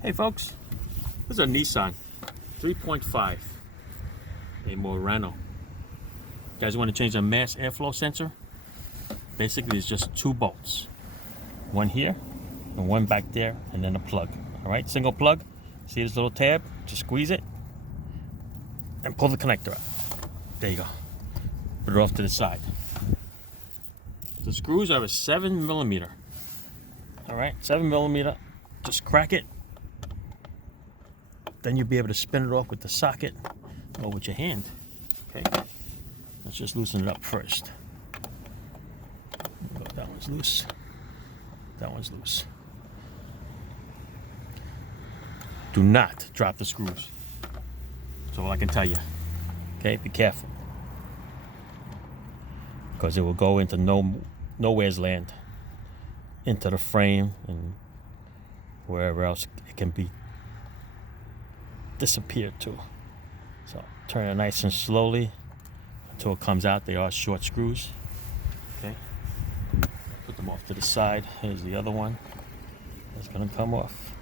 Hey folks, this is a Nissan 3.5, a Murano. You guys want to change a mass airflow sensor? Basically, it's just two bolts. One here and one back there, and then a plug. All right, single plug. See this little tab? Just squeeze it and pull the connector out. There you go. Put it off to the side. The screws are a 7mm. All right, 7mm. Just crack it. Then you'll be able to spin it off with the socket or with your hand. Okay, let's just loosen it up first. That one's loose. That one's loose. Do not drop the screws. That's all I can tell you. Okay, be careful, because it will go into nowhere's land, into the frame and wherever else it can be disappeared to. So turn it nice and slowly until it comes out. They are short screws. Okay, put them off to the side. Here's the other one that's gonna come off.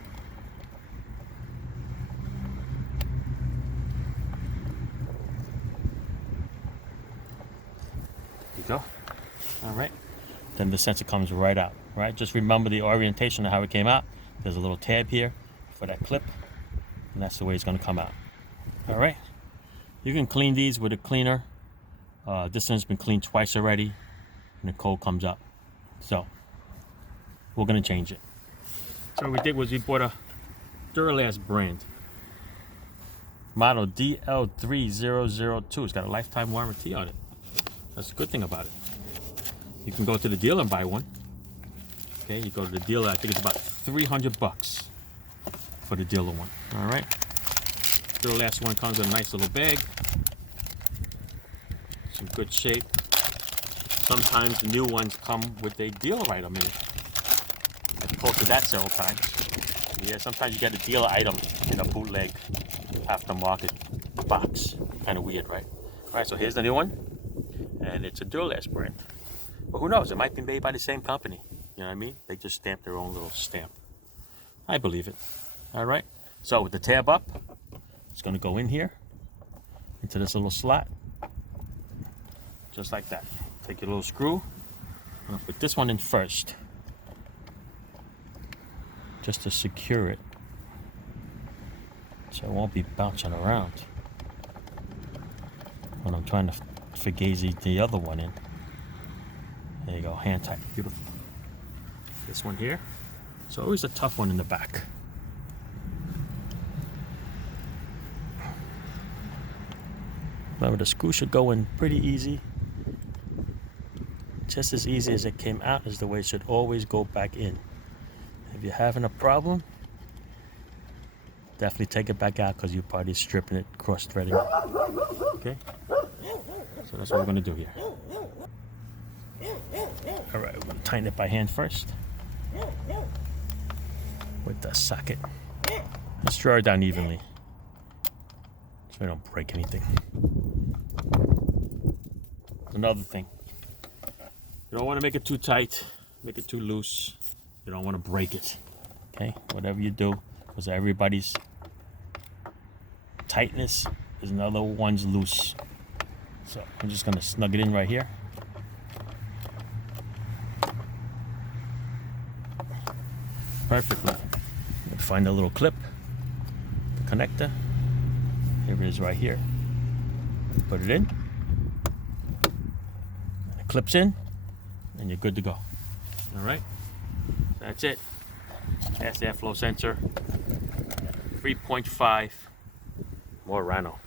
There you go. All right, then the sensor comes right out. Right, just remember the orientation of how it came out. There's a little tab here for that clip, and that's the way it's going to come out. All right, you can clean these with a cleaner. This one's been cleaned twice already, and the cold comes up. So we're going to change it. So what we did was we bought a Duralast brand, model DL3002. It's got a lifetime warranty on it. That's the good thing about it. You can go to the dealer and buy one. Okay, you go to the dealer. I think it's about $300 for the dealer one. All right. The last one comes in a nice little bag. It's in good shape. Sometimes the new ones come with a dealer item in it. I've posted that several times. Yeah, sometimes you get a dealer item in a bootleg aftermarket box. Kind of weird, right? All right, so here's the new one, and it's a Duralast brand. But who knows? It might be made by the same company. You know what I mean? They just stamp their own little stamp. I believe it. All right. So with the tab up, it's going to go in here, into this little slot, just like that. Take your little screw. I'm going to put this one in first, just to secure it, so it won't be bouncing around when I'm trying to fugazi the other one in. There you go, hand tight, beautiful. This one here, it's always a tough one in the back. Remember, the screw should go in pretty easy. Just as easy as it came out is the way it should always go back in. If you're having a problem, definitely take it back out, because you're probably stripping it, cross-threading it. Okay? So that's what we're going to do here. All right, we're going to tighten it by hand first with the socket. Let's draw it down evenly so we don't break anything. Another thing, you don't want to make it too tight, make it too loose. You don't want to break it. Okay, whatever you do, because everybody's tightness is another one's loose. So I'm just going to snug it in right here. Perfectly. Find a little clip, the connector. Here it is right here. Put it in. It clips in, and you're good to go. All right. That's it. Mass airflow sensor 3.5 Murano.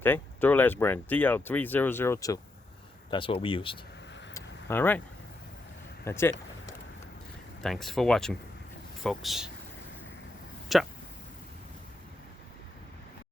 Okay, Duralast brand DL3002. That's what we used. All right. That's it. Thanks for watching, folks.